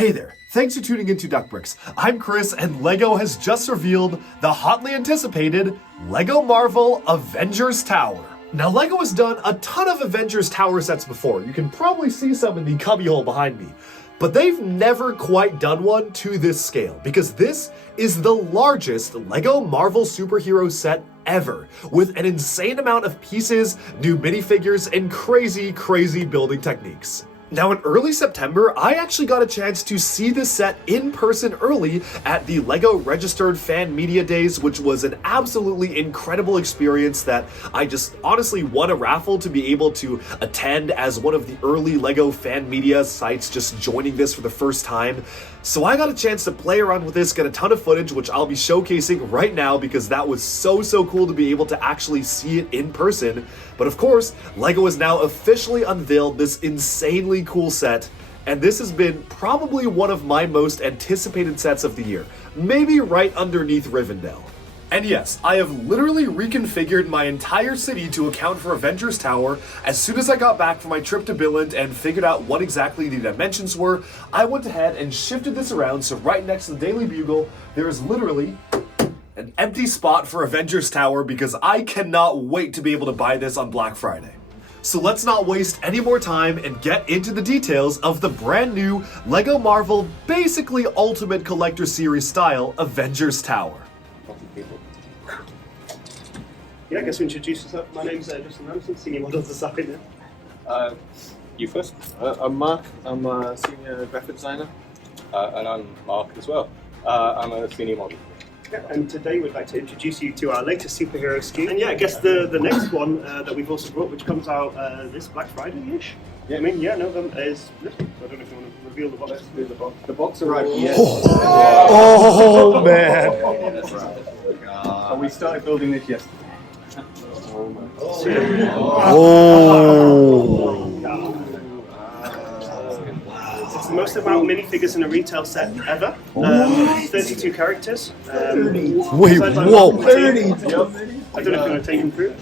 Hey there, thanks for tuning into Duckbricks. I'm Chris, and LEGO has just revealed the hotly anticipated LEGO Marvel Avengers Tower. Now, LEGO has done a ton of Avengers Tower sets before. You can probably see some in the cubbyhole behind me. But they've never quite done one to this scale, because this is the largest LEGO Marvel superhero set ever, with an insane amount of pieces, new minifigures, and crazy, crazy building techniques. Now, in early September, I actually got a chance to see this set in person early at the LEGO Registered Fan Media Days, which was an absolutely incredible experience that I just honestly won a raffle to be able to attend as one of the early LEGO fan media sites just joining this for the first time. So I got a chance to play around with this, get a ton of footage, which I'll be showcasing right now because that was so cool to be able to actually see it in person. But of course, LEGO has now officially unveiled this insanely cool set, and this has been probably one of my most anticipated sets of the year, maybe right underneath Rivendell. And yes, I have literally reconfigured my entire city to account for Avengers Tower. As soon as I got back from my trip to Billund and figured out what exactly the dimensions were, I went ahead and shifted this around so right next to the Daily Bugle, there is literally an empty spot for Avengers Tower because I cannot wait to be able to buy this on Black Friday. So let's not waste any more time and get into the details of the brand new LEGO Marvel basically Ultimate Collector Series style Avengers Tower. Yeah, I guess we introduce yourself. My name's Justin Ramsden, Senior Model Designer. You first. I'm Mark. I'm a Senior Graphic Designer. And I'm Mark as well. I'm a Senior Model. Yeah, and today we'd like to introduce you to our latest superhero scheme. And yeah, I guess the next one that we've also brought, which comes out this Black Friday-ish. Yeah. I mean, yeah, no, is this one. I don't know if you want to reveal the box. Let's do the box. The box arrived. Yes. Oh man! We started building this yesterday. It's the most amount of minifigures in a retail set ever. 32 characters. Wait, whoa! 30! I don't know if you want to take them through.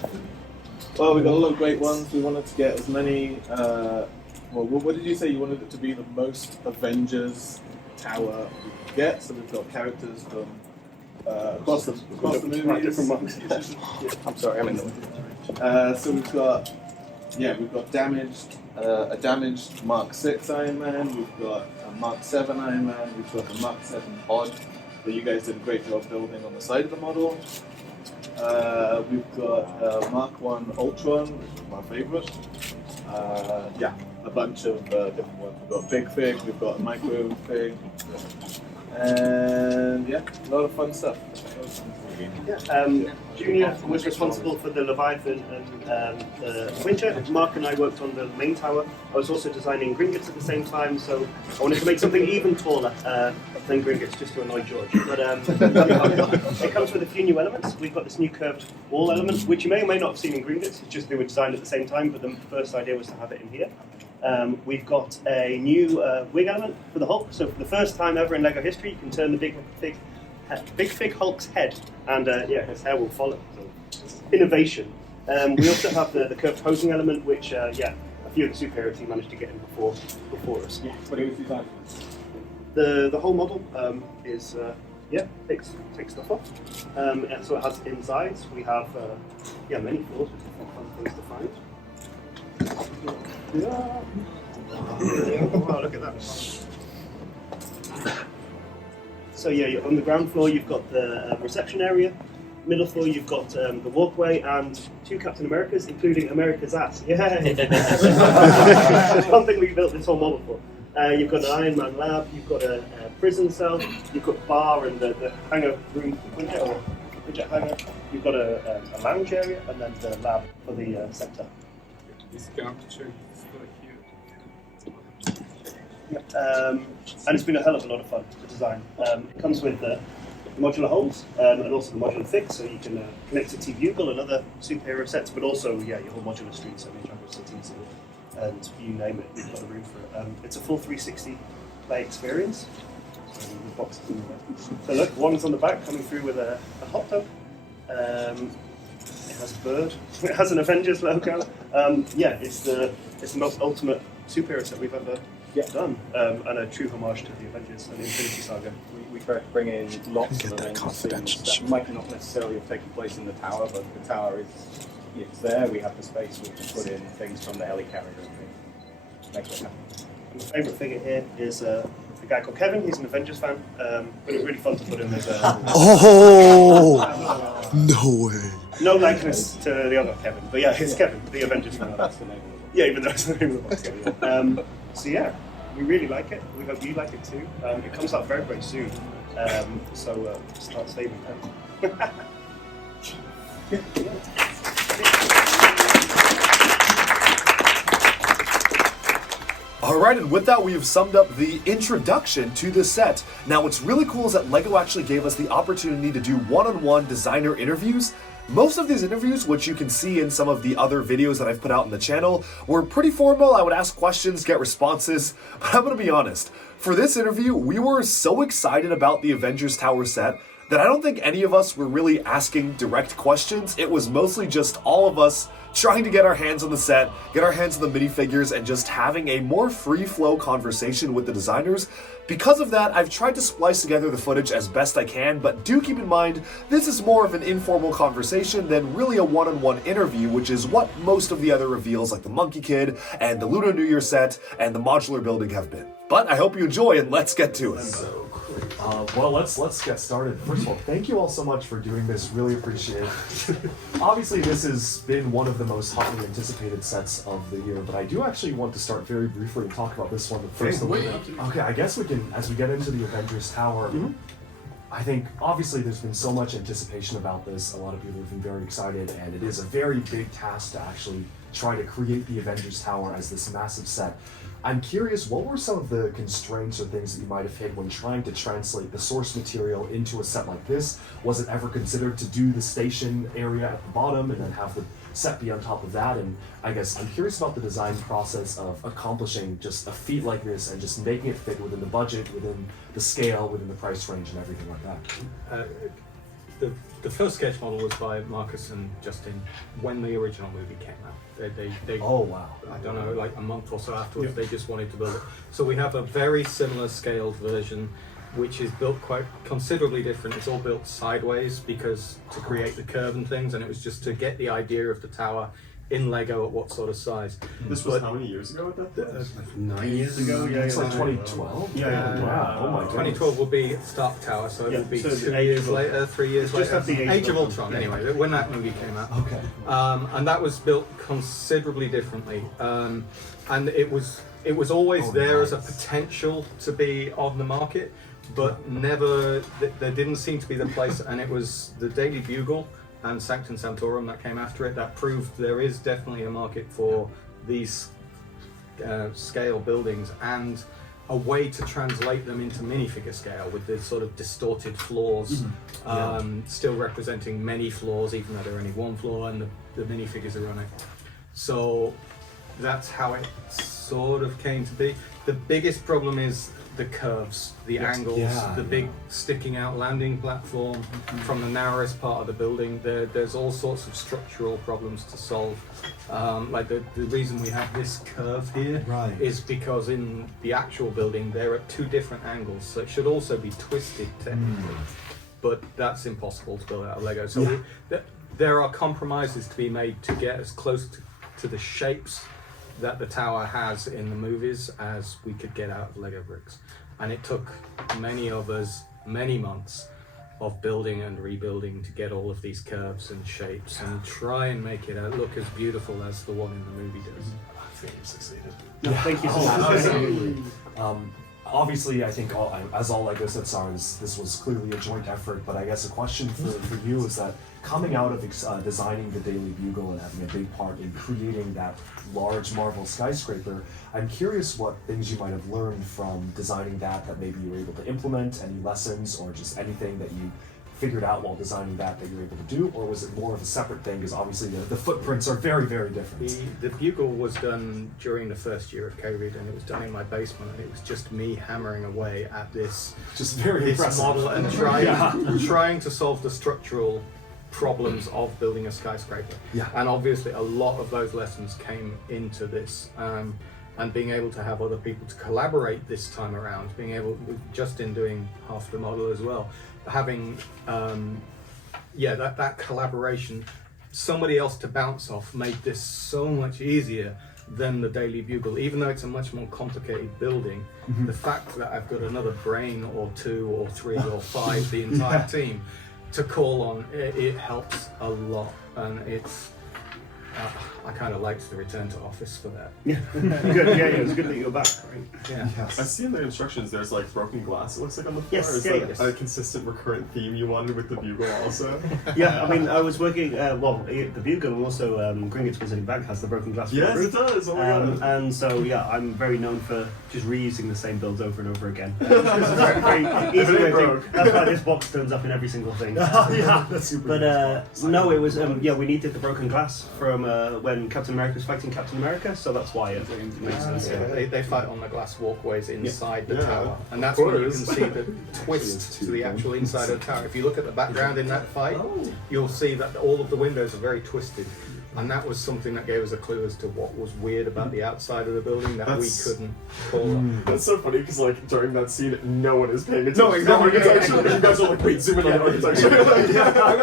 Well, we got a lot of great ones. We wanted to get as many. Well, what did you say? You wanted it to be the most Avengers Tower we could get. So we've got characters from across the movies. Different ones. I'm sorry, I'm in the so we've got damaged, a damaged Mark 6 Iron Man, we've got a Mark 7 Iron Man, we've got a Mark 7 Pod that you guys did a great job building on the side of the model. We've got Mark 1 Ultron, which is my favourite. A bunch of different ones. We've got Big Fig, we've got a Micro Fig, and yeah, a lot of fun stuff. Junior was responsible for the Leviathan and Winter. Mark and I worked on the main tower. I was also designing Gringotts at the same time, so I wanted to make something even taller than Gringotts just to annoy George. But it comes with a few new elements. We've got this new curved wall element, which you may or may not have seen in Gringotts. It's just they were designed at the same time, but the first idea was to have it in here. We've got a new wig element for the Hulk. So for the first time ever in LEGO history, you can turn the Big Fig Hulk's head, and his hair will follow. So innovation. We also have the curved posing element, which a few of the superhero team managed to get in before us. Yeah, what it was designed. The whole model is takes stuff off. So it has insides. We have many floors with different fun things to find. Yeah. Wow, look at that. So yeah, on the ground floor you've got the reception area. Middle floor you've got the walkway and 2 Captain Americas, including America's ass. Yeah. One thing we built this whole model for. You've got an Iron Man lab. You've got a prison cell. You've got the bar and the hangar room for Quinjet or Quinjet hangar. You've got a lounge area and then the lab for the sector. This temperature is still here. And it's been a hell of a lot of fun to design. It comes with the modular holes and also the modular fix, so you can connect it to Bugle and other superhero sets, but also your whole modular street, so your jungle cities and you name it, you've got a room for it. It's a full 360 play experience. So the boxes in there. So look, one's on the back coming through with a hot tub. It has a bird. It has an Avengers logo. It's the most ultimate superhero set we've ever done, and a true homage to the Avengers and the Infinity Saga. We tried to bring in lots of Avengers scenes that might not necessarily have taken place in the tower, but the tower it's there. We have the space. We can put in things from the helicarrier and make it happen. My favourite figure here is a guy called Kevin. He's an Avengers fan, but it was really fun to put him as a... Oh! No way. No likeness to the other Kevin, but yeah, it's Kevin, the Avengers fan. That's the name of it. Yeah, even though it's the name of the box. So yeah, we really like it. We hope you like it too. It comes out very, very soon. So start saving now. Alright, and with that we have summed up the introduction to the set. Now what's really cool is that LEGO actually gave us the opportunity to do one-on-one designer interviews. Most of these interviews, which you can see in some of the other videos that I've put out on the channel, were pretty formal. I would ask questions, get responses, but I'm gonna be honest. For this interview, we were so excited about the Avengers Tower set that I don't think any of us were really asking direct questions. It was mostly just all of us trying to get our hands on the set, get our hands on the minifigures, and just having a more free-flow conversation with the designers. Because of that, I've tried to splice together the footage as best I can, but do keep in mind, this is more of an informal conversation than really a one-on-one interview, which is what most of the other reveals like the Monkey Kid and the Lunar New Year set and the modular building have been. But I hope you enjoy, and let's get to it. Well, let's get started. First of all, thank you all so much for doing this. Really appreciate it. Obviously, this has been one of the most hotly anticipated sets of the year, but I do actually want to start very briefly and talk about this one first. Okay, I guess we can, as we get into the Avengers Tower, I think obviously there's been so much anticipation about this. A lot of people have been very excited, and it is a very big task to actually try to create the Avengers Tower as this massive set. I'm curious, what were some of the constraints or things that you might have hit when trying to translate the source material into a set like this? Was it ever considered to do the station area at the bottom and then have the set be on top of that? And I guess I'm curious about the design process of accomplishing just a feat like this and just making it fit within the budget, within the scale, within the price range and everything like that. The first sketch model was by Marcus and Justin when the original movie came out. They Oh wow. I don't know, like a month or so afterwards, they just wanted to build it. So we have a very similar scaled version, which is built quite considerably different. It's all built sideways because to create the curve and things, and it was just to get the idea of the tower in Lego at what sort of size. This was how many years ago at that? 9 years ago, yeah. It's like 2012? Yeah. Wow, oh my god. 2012 will be Stark Tower, so it Yeah, will be so 2 Age years of later, 3 years Just later. after the Age of Ultron, yeah. anyway, when that movie came out. Okay. And that was built considerably differently. And it was always there as a potential to be on the market, but never, there didn't seem to be the place, and it was the Daily Bugle and Sanctum Sanctorum that came after it that proved there is definitely a market for these scale buildings and a way to translate them into minifigure scale with the sort of distorted floors, still representing many floors even though there are only one floor and the minifigures are on it. So that's how it sort of came to be. The biggest problem is the curves, the angles, the big sticking out landing platform from the narrowest part of the building. There's all sorts of structural problems to solve. Like the reason we have this curve here is because in the actual building they're at 2 different angles, so it should also be twisted technically. But that's impossible to build out of Lego. So there are compromises to be made to get as close to the shapes that the tower has in the movies as we could get out of Lego bricks. And it took many of us many months of building and rebuilding to get all of these curves and shapes and try and make it look as beautiful as the one in the movie does. I think you've succeeded. Thank you so Oh, much. absolutely. Obviously, I think as all Lego sets are, this was clearly a joint effort, but I guess a question for you is that coming out of designing the Daily Bugle and having a big part in creating that large Marvel skyscraper, I'm curious what things you might have learned from designing that maybe you were able to implement, any lessons or just anything that you figured out while designing that you were able to do, or was it more of a separate thing because obviously the footprints are very, very different? The Bugle was done during the first year of COVID and it was done in my basement and it was just me hammering away at this Just very impressive. model and trying to solve the structural problems of building a skyscraper. Yeah. And obviously a lot of those lessons came into this. and being able to have other people to collaborate this time around, being able, Justin doing half the model as well, having that collaboration, somebody else to bounce off, made this so much easier than the Daily Bugle. Even though it's a much more complicated building, the fact that I've got another brain or 2 or 3 or 5, the entire team to call on, it helps a lot, and it's I kind of liked the return to office for that. Yeah, good. Yeah, it's good that you're back. Right? Yeah. I see in the instructions there's like broken glass, it looks like, on the floor. Yes, Is yeah, that yes. a consistent recurrent theme you wanted with the Bugle also? Yeah, I mean, I was working, the Bugle and also Gringotts Visiting Bank has the broken glass. Yes, roof. it does. Oh my god. And so, yeah, I'm very known for just reusing the same builds over and over again. It's a very easy way to do. That's why this box turns up in every single thing. Yeah, that's super. But no, it was we needed the broken glass from when Captain America was fighting Captain America, so that's why it makes sense. Yeah, they fight on the glass walkways inside the Yeah, tower, and that's of where you can course. see the twist to the actual inside of the tower. If you look at the background in that fight, you'll see that all of the windows are very twisted, and that was something that gave us a clue as to what was weird about the outside of the building that That's- we couldn't call on. That's so funny because like during that scene, no one is paying attention. No, exactly. No one is actually. You guys are like, wait, zoom in on the architecture.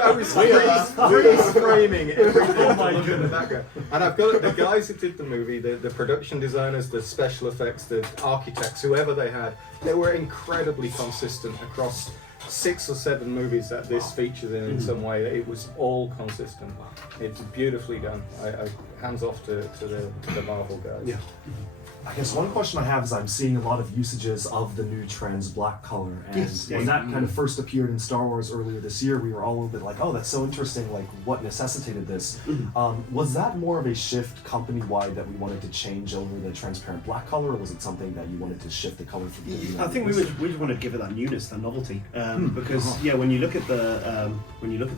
I was freeze-framing everything to look at the background. And I've got the guys who did the movie, the production designers, the special effects, the architects, whoever they had, they were incredibly consistent across 6 or 7 movies that this features in some way. It was all consistent. It's beautifully done. I hands off to the Marvel guys. Yeah. I guess one question I have is I'm seeing a lot of usages of the new trans black color, and Yes, when that kind of first appeared in Star Wars earlier this year, we were all a little bit like, oh, that's so interesting, like what necessitated this? Was that more of a shift company-wide that we wanted to change over the transparent black color, or was it something that you wanted to shift the color from the I think we just wanted to give it that newness, that novelty, because when you look at the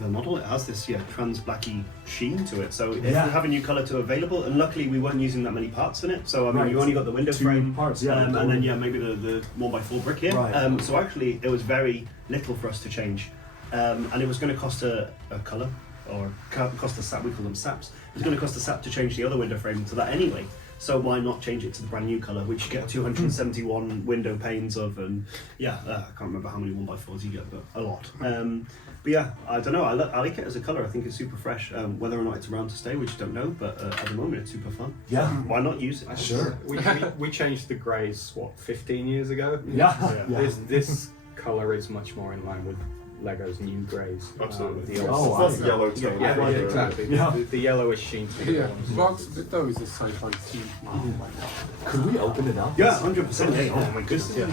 model, it has this trans blacky sheen to it. So if you have a new color to available, and luckily we weren't using that many parts in it. So I mean, you only got the window 2 frame parts, and then maybe the 1x4 brick here. Right. So actually, it was very little for us to change, and it was going to cost a color or cost a sap. We call them saps. It was going to cost a sap to change the other window frame to that anyway. So why not change it to the brand new color, which you get 271 window panes of, and I can't remember how many 1x4s you get, but a lot. But yeah, I don't know. I like it as a color. I think it's super fresh. Whether or not it's around to stay, we just don't know. But at the moment, it's super fun. Yeah. Why not use it? Sure. We changed the greys 15 years ago. Yeah. This color is much more in line with Lego's new greys. Absolutely. The Oh, old wow. That's yellow tone. yeah, right? exactly. Yeah. The yellowish sheen to the Yeah, other ones. Vox Vito is a sci-fi team. Could we open it up? Yeah, 100%. Yeah. Oh my goodness. Yeah.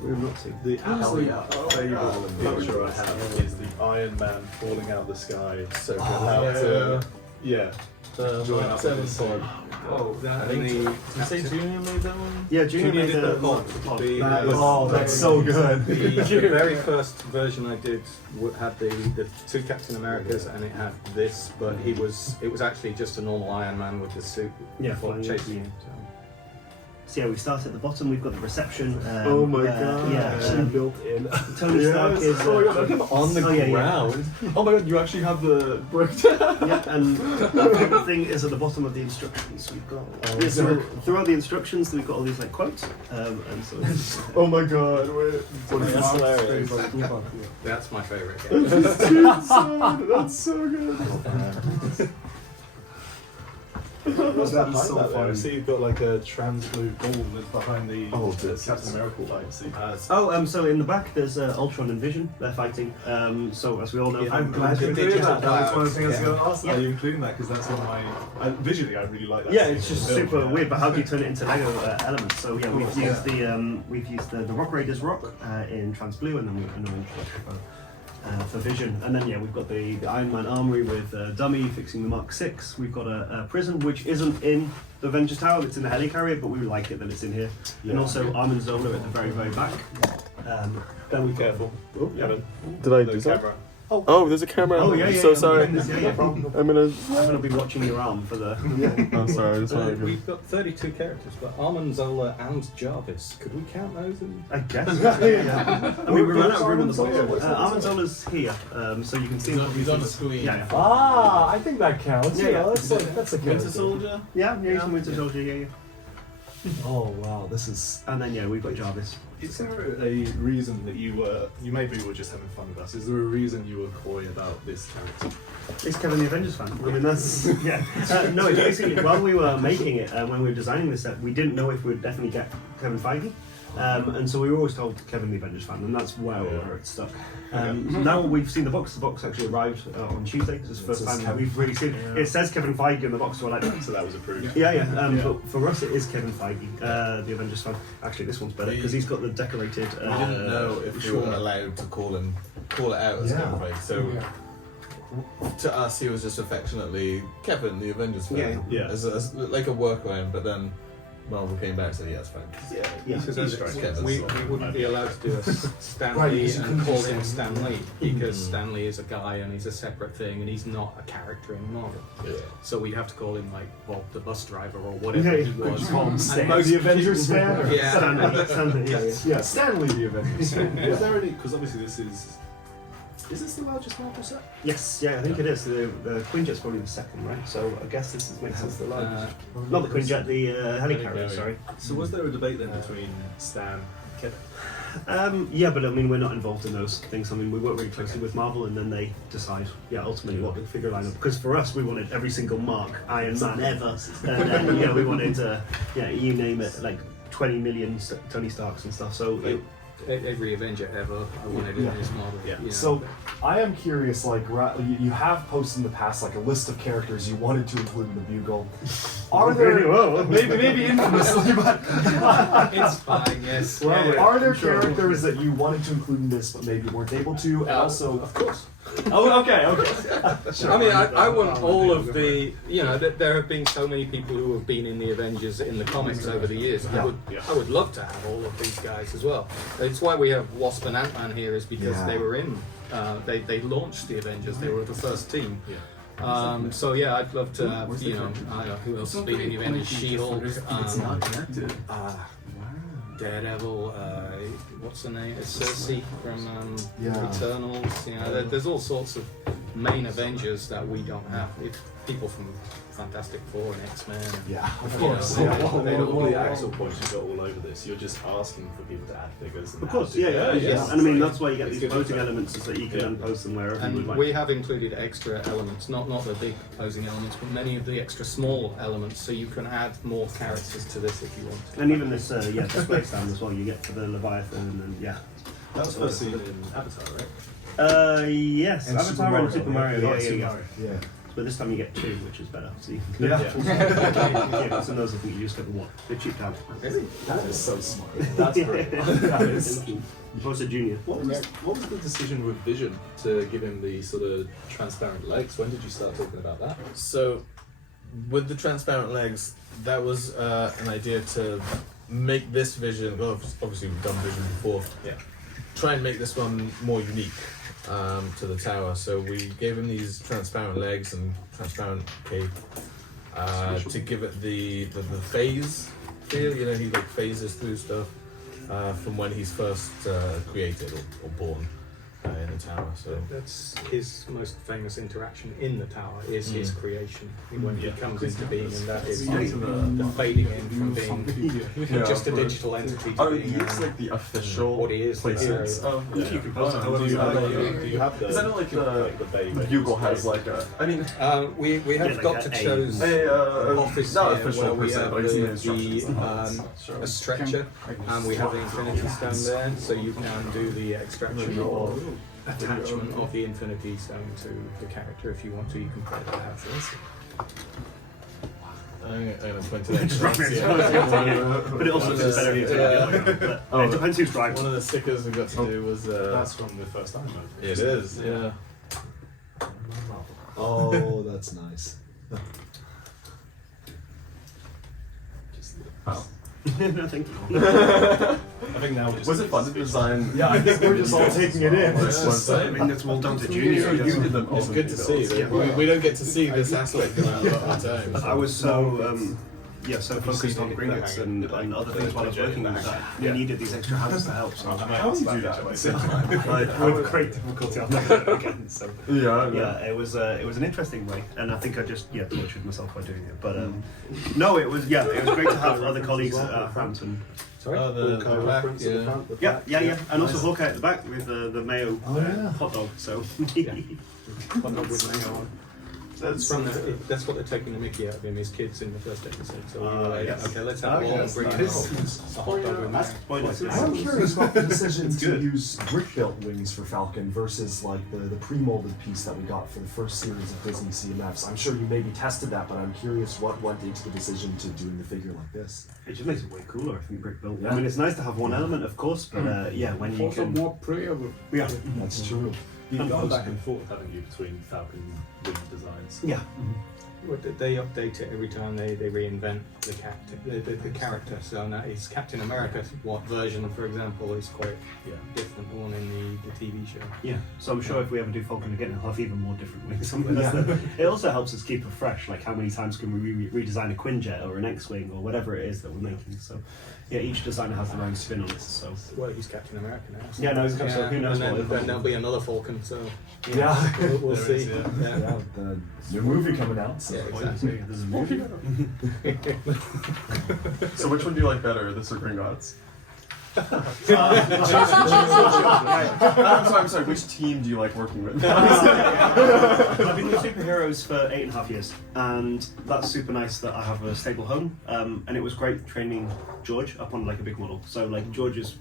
We're not seeing. The absolute favourite picture I have is the Iron Man falling out of the sky, so we're allowed to, join up with this song. Oh, that I and think, the did you say Junior made that one? Yeah, Junior made did the the pod. pod. Oh, that's so good. The very first version I did had the 2 Captain Americas, and it had this, but it was actually just a normal Iron Man with the suit flying chasing yeah. him. So yeah, we start at the bottom. We've got the reception. Oh my god. Yeah, built in. Tony Stark is. Oh my god, look at him on the ground. Oh my god, you actually have the brick. Yeah, and my favourite thing is at the bottom of the instructions. We've got throughout the instructions, we've got all these like quotes, and so. Oh my god, wait. What is That's this? hilarious. That's my favourite. That's so good. That is so I funny. see you've got like a trans blue ball that's behind the this Captain America light. See? So in the back there's Ultron and Vision. They're fighting. So as we all know, I'm glad The you're doing digital that. That was one of the things I was cloud. going to ask. Yeah. Are you including that? Because that's one of my. Visually, I really like that. yeah, scene it's in just the film. super weird. But how do you turn it into Lego elements? So yeah, we've used the Rock Raiders rock in trans blue, and then we've an orange for Vision, and then we've got the Iron Man armory with Dummy fixing the Mark 6. We've got a prison which isn't in the Avengers Tower; it's in the helicarrier, but we like it that it's in here. And also Armin Zola at the very back. Then we've got Did I The do that? camera. Oh, there's a camera. Oh yeah, I'm yeah. so yeah, sorry. yeah. I'm gonna. I'm gonna be watching your arm for the. I'm sorry. I just wanted to. We've got 32 characters, but Armin Zola and Jarvis. Could we count those? I guess. I mean, we ran out of room on the box. Armin Zola's here, so you can see him. He's on the screen. Yeah. Ah, I think that counts. Yeah, yeah. That's a good. Winter Soldier. Yeah, he's in Winter Soldier. Yeah. Oh wow, this is. And then yeah, we've got Jarvis. Is there a reason that you maybe were just having fun with us? Is there a reason you were coy about this character? Is Kevin the Avengers fan? I mean, that's yeah. No, it's basically while we were making it, when we were designing this set, we didn't know if we'd definitely get Kevin Feige. And so we were always told Kevin the Avengers fan, and that's where we were stuck. Now we've seen the box actually arrived on Tuesday. This is the first time we've really seen it. It says Kevin Feige in the box, so we're like, So that was approved. yeah. But for us, it is Kevin Feige, the Avengers fan. Actually, this one's better because he's got the decorated. We didn't know if we were allowed to call it out as Kevin Feige. So to us, he was just affectionately Kevin, the Avengers fan, Yeah. as like a workaround. But then Marvel came back and said, "Yeah, it's fine." Yeah, Because we wouldn't be allowed to do a Stan Right, Lee you and couldn't call just him say- Stan Lee because Stan Lee is a guy and he's a separate thing and he's not a character in Marvel. Yeah. So we'd have to call him like Bob the bus driver or whatever he was. Call him And Stan most the Avengers fan? Or Yeah. Stanley, yeah. Yeah, Stanley the Avengers fan. Is there any? Because obviously this is this the largest Marvel set? Yes, yeah, I think it is. The Quinjet's probably the second, right? So I guess this makes sense the largest. Not the Quinjet, the helicarrier, sorry. So was there a debate then between Stan and Kevin? Yeah, but I mean, we're not involved in those things. I mean, we work really closely with Marvel, and then they decide, ultimately what the figure lineup. Because for us, we wanted every single Mark Iron Man ever, and then we wanted, you name it, like 20 million Tony Starks and stuff. So every Avenger ever, I wanted in this Marvel. Yeah. You know. So I am curious, like you have posted in the past like a list of characters you wanted to include in the Bugle. Are there maybe infamously, but It's fine, yes. are there characters that you wanted to include in this but maybe weren't able to? And also, Of course. oh, okay. I mean, I want all of the, there have been so many people who have been in the Avengers in the comics over the years. I would love to have all of these guys as well. It's why we have Wasp and Ant-Man here, is because they were in, they launched the Avengers, they were the first team. So yeah, I'd love to have, I don't know who else has been in the Avengers, She-Hulk, Daredevil, what's her name? It's Cersei from Eternals. There's all sorts of main Avengers that we don't have. It's people from Fantastic Four and X-Men. Of course. All the actual points you got all over this, you're just asking for people to add figures. of course, yeah. And I mean, that's why you get these posing elements, is that you can then post them wherever you would And like. we have included extra elements, not the big posing elements, but many of the extra small elements, so you can add more characters to this if you want to. And even this, display stand as well, you get for the Leviathan, and then, That was first seen in Avatar, right? yes, And Avatar Super and Super Mario, Mario. yeah. Yeah. But this time you get two, which is better. So you can Yeah. some of those I think you just get the one. They're cheap out. That is so smart. That's great. That is. Plus a junior. What was the decision with Vision to give him the sort of transparent legs? When did you start talking about that? So, with the transparent legs, that was an idea to make this Vision. Well, obviously we've done Vision before. Yeah. Try and make this one more unique to the tower. So we gave him these transparent legs and transparent cape to give it the phase feel. He like phases through stuff from when he's first created or born in the tower. So That's his most famous interaction in the tower, is his creation, when he comes into being, and that is the fading in from being just a digital entity to being like the official what he is. placements of. Do you have the? Is that like the baby? Bugle has like a? I mean, we have like Dr. a- Cho's office not here, official where we per se, have but he's in the instructions. a stretcher, and we have the Infinity Stone there, so you can do the extraction or attachment of the Infinity Stone to the character if you want to. You can play that out. I'm gonna point to that. But it also fits better if you turn it the other way. But it depends who's driving. One of the stickers we got to do was. That's from the first Iron Man. It is, yeah. Oh, that's nice. No, thank you. I think now we're just. Was it fun to design? Yeah, I think we're just all taking it in. I mean, that's all down to Junior. I guess. You did them. It's good to see. We don't get to see this aspect a lot of the time. I was so so focused on Gringotts and other things while I was working on that. We needed these extra hands to help. So How do you do that? with great difficulty, I'm not doing it again. So Yeah. it was an interesting way, and I think I just tortured myself by doing it. But no, it was great to have other colleagues at Frampton. Sorry? Yeah, and also Hawkeye at the back with the mayo hot dog. So Hot dog with mayo on. That's what they're taking the mickey out of him, his kids in the first episode. So we were like, okay, let's have a long bring a hot dog with mayo. I'm curious about the decision to use brick-built wings for Falcon versus like the pre-molded piece that we got for the first series of Disney CMFs. I'm sure you maybe tested that, but I'm curious what went into the decision to doing the figure like this. it just makes it way cooler, I think, brick built. I mean, it's nice to have one element, of course, but when you Also can. more playable. Yeah. That's true. You've gone back and forth, haven't you, between Falcon wing designs? Yeah. Well, they update it every time they reinvent the character. So now it's Captain America. What version, for example, is quite different than the one in the TV show. Yeah. So I'm sure if we ever do Falcon again, it'll have even more different wings. It also helps us keep it fresh. Like how many times can we redesign a Quinjet or an X-wing or whatever it is that we're making? So yeah, each designer has their own spin on it. So Well, he's Captain America now. So. yeah, no, it's so who knows and what then there'll be another Falcon. So Yeah. we'll There see. is, Yeah, the new movie coming out. So. Yeah, exactly. There's a movie. So which one do you like better, this or Gringotts? I'm sorry, which team do you like working with? I've been with superheroes for 8.5 years, and that's super nice that I have a stable home. And it was great training George up on like a big model. So like George is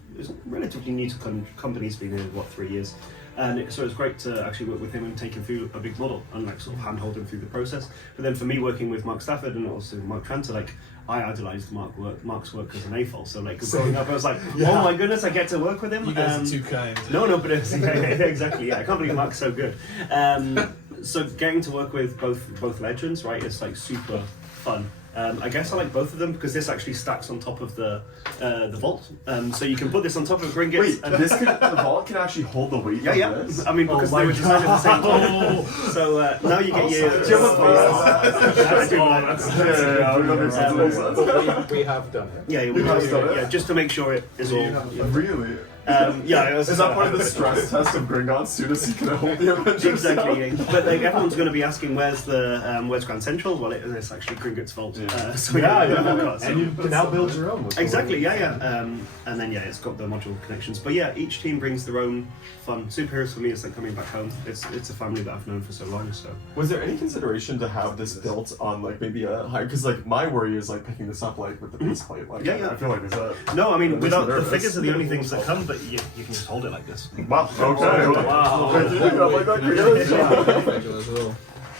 relatively new to company. He's been here 3 years, and so it's great to actually work with him and take him through a big model and like sort of handhold him through the process. But then for me working with Mark Stafford and also Mark Tranter, like I idolised Mark's work as an AFOL. So like growing up, I was like, oh my goodness, I get to work with him. You guys are too kind. No, but it's exactly. Yeah, I can't believe Mark's so good. So getting to work with both legends, right? It's like super fun. I guess I like both of them because this actually stacks on top of the vault. So you can put this on top of Gringotts. Wait, the vault can actually hold the weight of this? I mean, because they were designed at the same time. So now you get your... Do you have a We have done it. Yeah, we have done it. Yeah, just to make sure it is all... Really? Is that part of the stress test of Gringotts too, to see can I hold the Avengers? Exactly, yeah. But like everyone's going to be asking where's Grand Central? Well, it's actually Gringotts' fault. So and you can now build your own. Exactly, and then it's got the module connections. But yeah, each team brings their own fun. Superheroes for me is like coming back home. It's a family that I've known for so long. So was there any consideration to have this built on like maybe a high? Because like my worry is like picking this up like with the base plate. Like I feel like is that. No, I mean without the figures are the only things that come. But you can just hold it like this. Wow. Okay. Wow. Like that creative.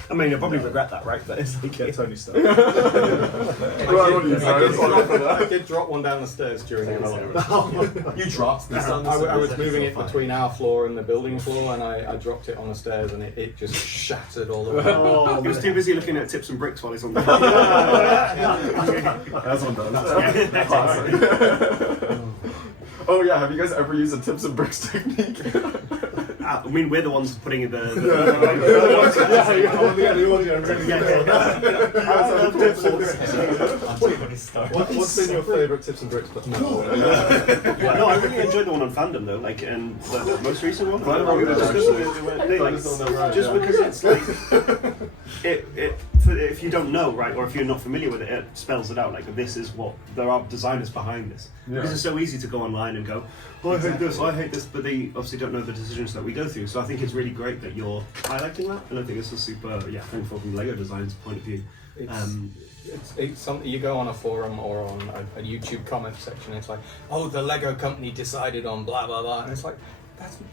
I mean, you'll probably regret that, right? But it's like Tony Stark. I did drop one down the stairs during the elevator. You dropped this on the I was moving it between our floor and the building floor, and I dropped it on the stairs, and it just shattered all the way. He was too busy looking at tips and bricks while he's on the As one does. Classic. Oh yeah, have you guys ever used a tips and bricks technique? I mean, we're the ones putting in the What's been your favourite tips and bricks? No, I really enjoyed the one on Fandom though, like, and the most recent one. Just because it's like if you don't know, right, or if you're not familiar with it, it spells it out. Like this is what there are designers behind this. Because it's so easy to go online and go, oh, I hate this, but they obviously don't know the decisions that we go through. So I think it's really great that you're highlighting that, and I think this is super, thankful from Lego Design's point of view. It's something you go on a forum or on a YouTube comment section. It's like, oh, the Lego company decided on blah blah blah, and it's like,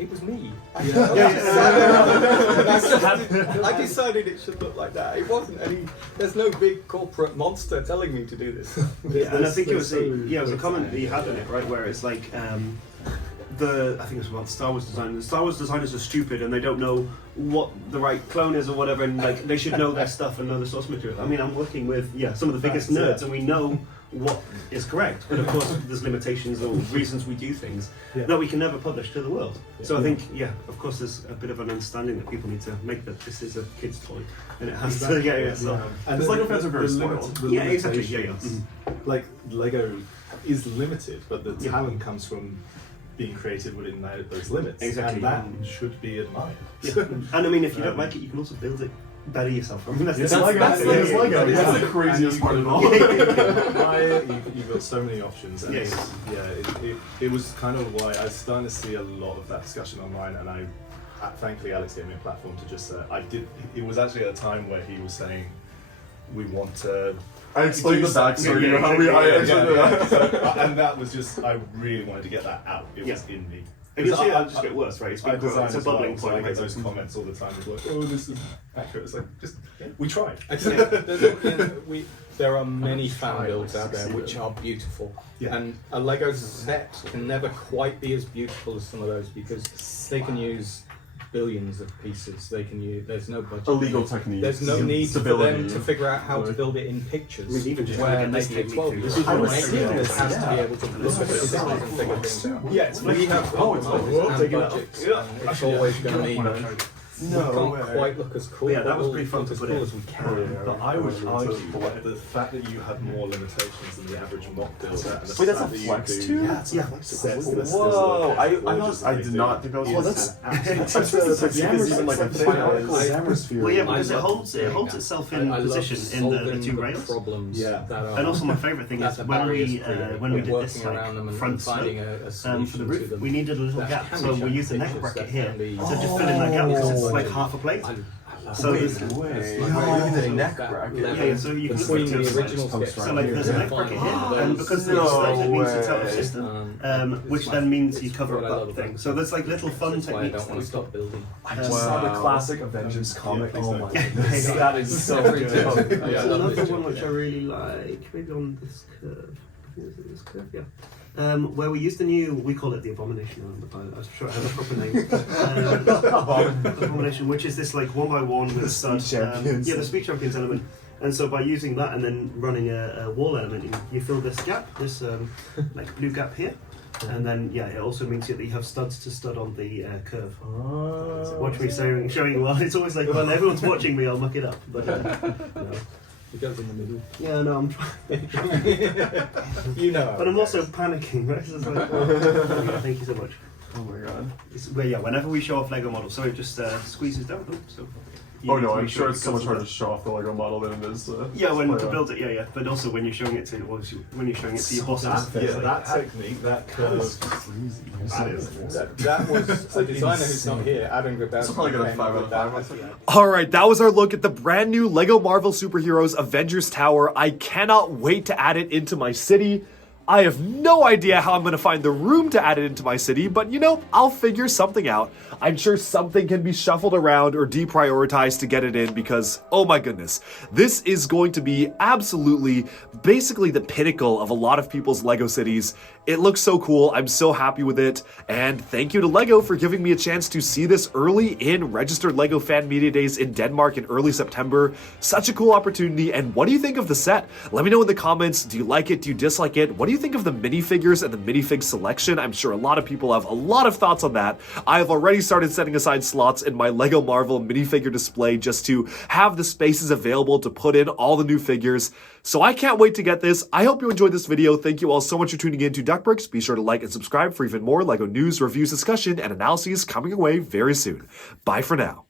it was me. I decided it should look like that. It wasn't any. There's no big corporate monster telling me to do this. And I think it was a comment that you had in it, right, where it's like. I think it's about the Star Wars design. The Star Wars designers are stupid and they don't know what the right clone is or whatever, and like they should know their stuff and know the source material. I mean, I'm working with some of the biggest nerds, and we know what is correct, but of course there's limitations or reasons we do things that we can never publish to the world. So I think, of course there's a bit of an understanding that people need to make that this is a kid's toy and it has to, so. And it's Lego fans are very spoiled. Yeah, exactly, Like Lego is limited, but the talent comes from being creative within those limits. Exactly. And that should be admired. And I mean, if you don't like it, you can also build it better yourself. I mean, that's Lego. That's the craziest part of all. You've got so many options, and it was kind of why I was starting to see a lot of that discussion online, and thankfully Alex gave me a platform to just it was actually at a time where he was saying we want to. I explained the backstory of how we and that was just, I really wanted to get that out. It was in me. And you'll see it just get worse, right? It's I a bubbling so I point. get those comments all the time. It's like, oh, this is accurate. It's like, we tried. There are many fan builds out there which are beautiful, and a Lego set can never quite be as beautiful as some of those because they can use billions of pieces. They can use. There's no budget. Illegal techniques. There's no need for them to figure out how to build it in pictures. I mean, even just where looking at this maybe a technique 12-year-old through- I was seeing has this, to be able to look at the pictures and figure things out. Yeah, We have compromises and budgets. It's always going to mean we can't quite look as cool. Yeah, that was but pretty fun we'll to look put as in. cool as we can. but I would argue that the fact that you have more limitations than the average mock builder, and the Wait, that's fact a that flex you too? do Yeah, sets this Whoa! I I did not think that was is that's even like a thing. Well, yeah, because it holds itself in I love position in the solving two rails. problems Yeah. that are And also my favourite thing that is the when we barriers create. when we We're did this working around them like and front finding slope a solution for the to roof, them. we needed a little that gap, can so be we shown used the neck pictures bracket that here can be- to just fill in that gap because it's like half a plate. So there's so you can look between at the it. original sketch. So like there's a neck bracket here, and because the slope it means it's out of system, which then means you cover up that thing. So there's like little fun That's why I techniques don't want to stop building. I just saw the classic Avengers comic. Yeah, Oh my please goodness, that is so good. There's I love another this one which I generation. really like, maybe on this curve. I think it's this curve, yeah. Where we used the new, we call it the Abomination, I'm sure it has a proper name. Abomination, which is this like 1x1 with a stud. Champions. Yeah, the Speed Champions element. And so by using that and then running a wall element, you fill this gap, this like blue gap here. And then, it also means that you have studs to stud on the curve. Watch me showing you well. It's always like, well, everyone's watching me, I'll muck it up. But no. It goes in the middle. Yeah, no, I'm trying. You know. But I'm also panicking, right? So it's like, oh, thank you so much. Oh my god. Whenever we show off Lego models, so it just squeezes down. So Oh no, I'm sure it's so much harder to show off the Lego model than it is to when play to on. build it, but also when you're showing it to your horses. that technique, that curve. That was a designer who's not here, Adam Grabowski. So probably got a 5 out of 5, I think. Alright, that was our look at the brand new LEGO Marvel Superheroes Avengers Tower. I cannot wait to add it into my city. I have no idea how I'm going to find the room to add it into my city, but I'll figure something out. I'm sure something can be shuffled around or deprioritized to get it in because, oh my goodness, this is going to be absolutely, basically the pinnacle of a lot of people's LEGO cities. It looks so cool. I'm so happy with it. And thank you to LEGO for giving me a chance to see this early in registered LEGO Fan Media Days in Denmark in early September. Such a cool opportunity. And what do you think of the set? Let me know in the comments. Do you like it? Do you dislike it? What do you think of the minifigures and the minifig selection? I'm sure a lot of people have a lot of thoughts on that. I have already started setting aside slots in my LEGO Marvel minifigure display just to have the spaces available to put in all the new figures. So I can't wait to get this. I hope you enjoyed this video. Thank you all so much for tuning in to Duckbricks. Be sure to like and subscribe for even more LEGO news, reviews, discussion, and analyses coming your way very soon. Bye for now.